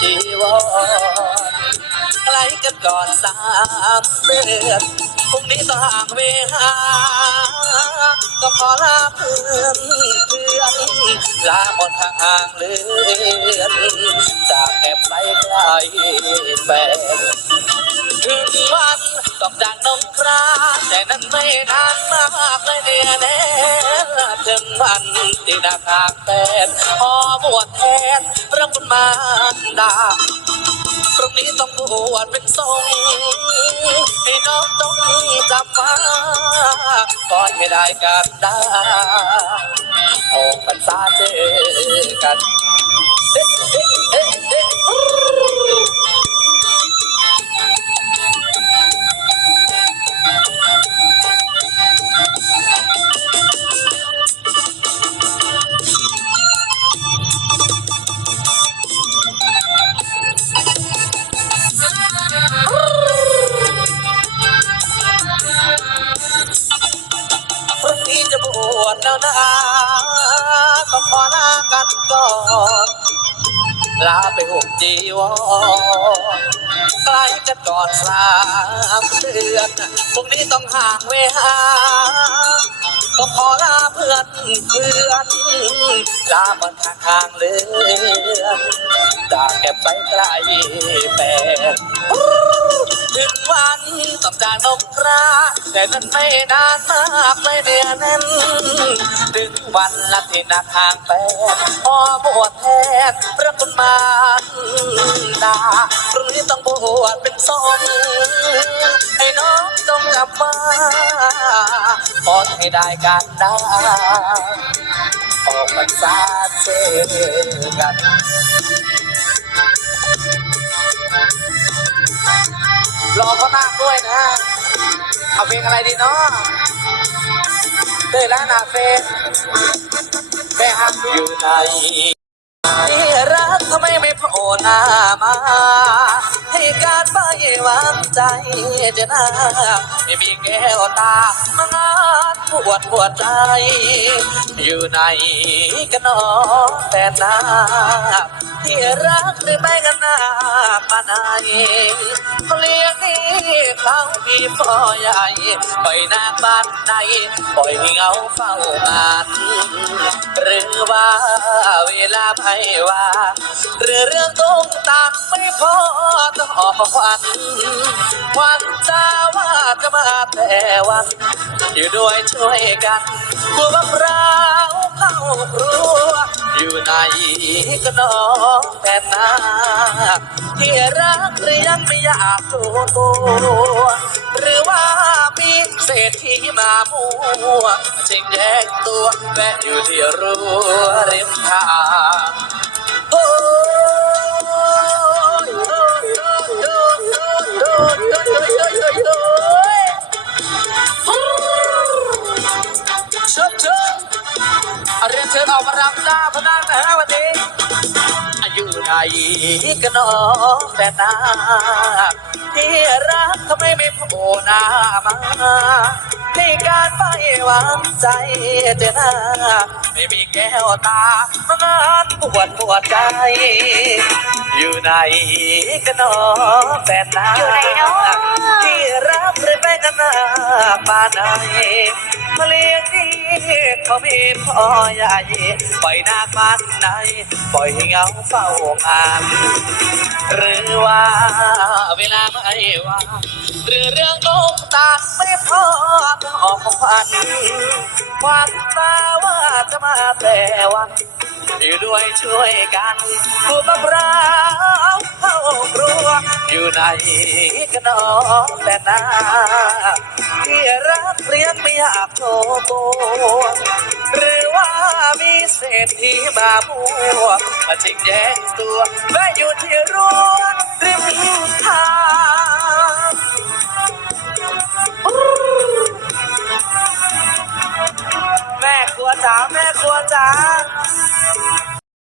จีวรไกลกันก่อนสามเดือนพรุ่งนี้ต้องห่างเวหาก็ขอลาเพื่อนเพื่อนลาหมดทางห่างเลือนจากแอบไปไกลแฟนถึงวันต้องจากนงคราแต่นั้นไม่นานมากเลยเนี่ยแน่ ถึงวันที่นาทางแฟนพอบวชแทนพระคุณมารดาพรุ่งนี้ต้องบวชเป็นทรงให้น้องต้องจำมาคอยไม่ได้กันดาออกพรรษาเจอกัน วชแล้วนะต้องขอลากันก่อนลาไปห่มจีวรใกล้กันก่อนสามเดือนพรุ่งนี้ต้องห่างเวหาต้องขอลาเพื่อนเพื่อนลามันทางทางเลือนจากแก็บไปไกลแฟน ถึงวันต้องจากนกกราแต่นั้นไม่นานมากเลยเดือนนั้นถึงวันละที่นาทางแฟนพอบวชแทนพระคุณมารดาพรุ่งนี้ต้องบวชเป็นสงให้น้องต้องกลับมาขอให้ได้การดาออกพรรษาเจอกัน รอพ่อนาคด้วยนะ เอาเพลงอะไรดีเนาะเตยแล้วนาเฟนแม่ฮักอยู่ไหนที่รักทำไมไม่โผล่หน้ามา ให้การไปวางใจจะน่าไม่มีแก้วตามางานปวดปวดใจ อยู่ไหนกันหนอแต่นาที่รักหรือไม่กันหน้าปานไหนเลี้ย เขามีพ่อใหญ่ปล่อยนาบ้านใดปล่อยเงาเฝ้างานหรือว่าเวลาไม่ว่า หรือเรื่องต้องตักไม่พอต้องออกวันวันจะว่าจะมาแต่วัน อยู่ด้วยช่วยกันกลัวมะพร้าวเข้าครัว อยู่ไหนก็น้องแต่นาที่รักหรือยังไม่อยากโชว์ตัวหรือว่ามีเศรษฐีมามัวจึงแยกตัวแวะอยู่ที่รั้วริมทาง อยู่ไหนกันน้องแต่นาที่รักทำไมไม่โผล่หน้ามาที่การไปวางใจเจอหน้าไม่มีแก้วตามางานปวดปวดใจ อยู่ไหนกันน้องแต่นาอยู่ไหนเนาะที่รักหรือไม่กันหน้าปานไหนมาเลี้ยงดี เขามีพ่อใหญ่ปล่อยนางมันไหนปล่อยให้เงาเฝ้างานหรือว่าเวลาไม่ว่างหรือเรื่องตกตาไม่พอต้องออกควันควันตาว่าจะมาแต่วันอยู่ด้วยช่วยกันปลูกมะพร้าวเข้าครัว อยู่ไหนกันน้องแต่นาที่รักเรียนไม่อยากโชว์ตัวหรือว่ามีเศรษฐีมาบัวมาจิกแย่งตัวแม่อยู่ที่รั้วริมทางแม่ครัวจ๋าแม่ครัวจ๋า